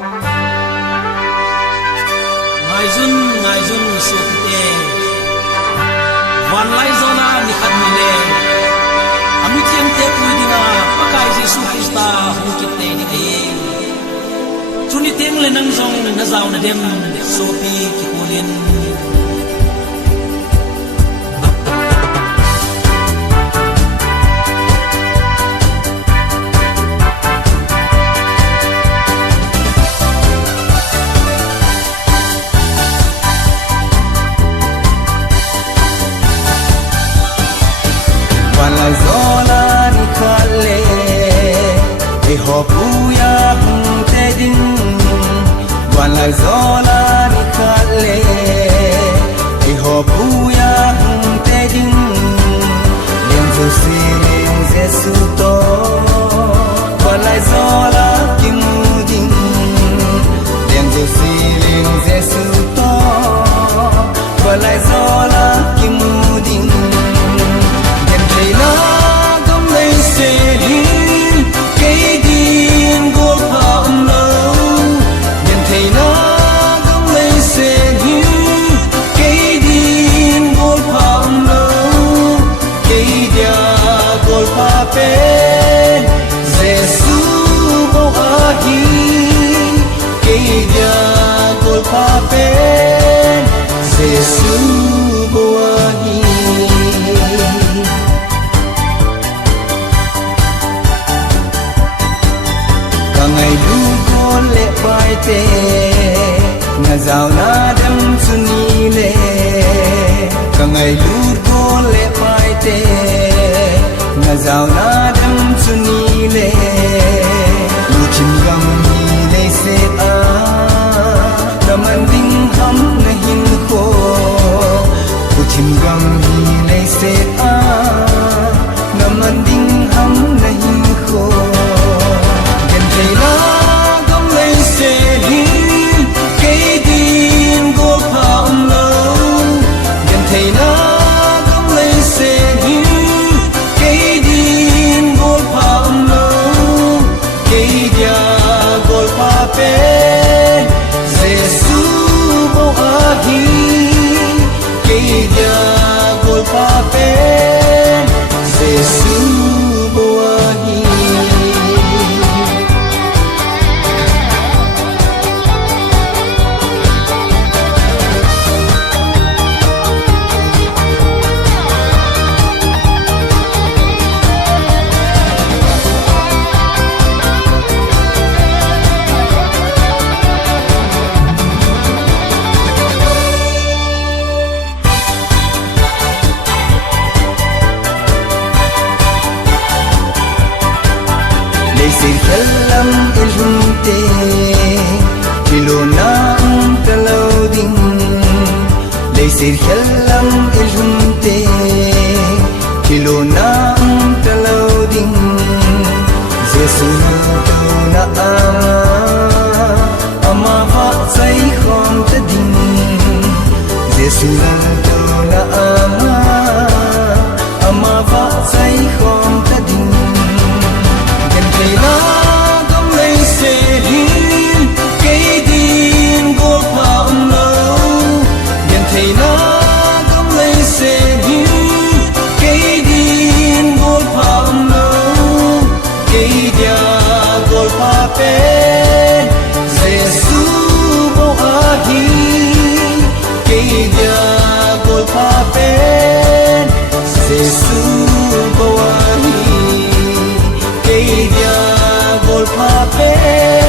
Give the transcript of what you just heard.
ngai jun sut te wan lai zona ni khat ni le ami thiam te pui dinga pakai jesu krista hu ki te ni ai chuni teng le nang zong na zaw na dem so pi ki kulin zola ni khale e hopuya te din wala zola ni khale e hopuya te din lem zo siling jesu to wala zola kimudin lem zo siling jesu to wala zola kimudin na gom nei se hin ke din go pham lo nhân thei na gom nei se hin ke din go pham lo ke dia go pa pe jesu bo a hi ke dia go pa pe jesu bo a hi ngày lu con lệ bài tê ngà rào na đâm suni lệ cả ngày lu con lệ bài tê ngà rào na đâm suni lệ lu chim gam hi lệ se a đam an ding ham na hin ko lu chim gam hi lệ se a đam an ding ham na hin ko thầy na gom lấy se hin ke din go pham lo nhân thầy na gom lấy se hin ke din go pham lo ke dia go pa pe jesu bo a hi ke dia go pa pe jesu bo a hi sir khalam ilhunte kilona taloding leysir khalam ilhunte kilona taloding jesu na ama va sai khom tading jesu na ama va sai khom tading thầy na gom lấy se hin ke din go pham lo nhân thầy na gom lấy se hin ke din go pham lo ke dia go pa pe jesu bo a hi ke dia go pa pe jesu bo a hi dia gol pa pe